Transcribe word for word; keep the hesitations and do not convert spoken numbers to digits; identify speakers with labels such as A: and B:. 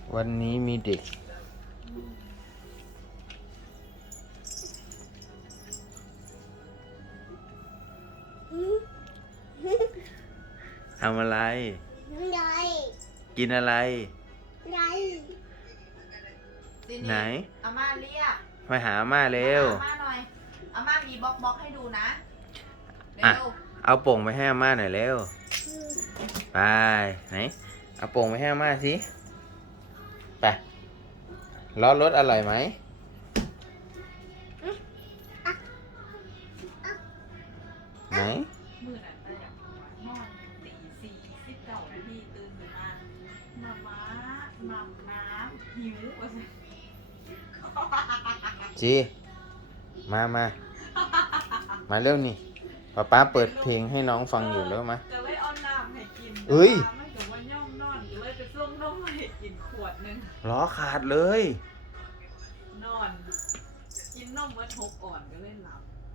A: วันนี้มีเด็กทำอะไร
B: ไร
A: กินอะไร
B: ไร
A: ไหน
C: อาม่าเรียก
A: มาหาอาม่าเร็ว
C: อาม่าหน่อยอาม่ามีบล็อกบล็อกให้ดูนะเร็
A: อ่ะ
C: ว
A: เอาโป่งไปให้อาม่าหน่อยเร็ว ไปไหน เอาโป่งไปให้อาม่าสิ ไปล้อรถอร่อยไหม ไหน
C: มือนั้นแต่อยากนอนตีสี่สิบเก้านาทีตื่นขึ้นมามาม้าหม่ำน้ำหิวว่าสิ
A: จี มา มา มาเร็วนี่ป๊าป๊าเปิดเพลงให้น้องฟังอยู่แล้วมา
C: ก็เลยเอาน้ำให้กิน
A: เอ้ย
C: แต่ว่ามันก็ว่าย่อมนอนก็เลยไปส่งนมให้กินขวดหนึง
A: ล้อขาดเลย
C: นอน กินนมเมื่อทบอ่อนก็เลยหลับ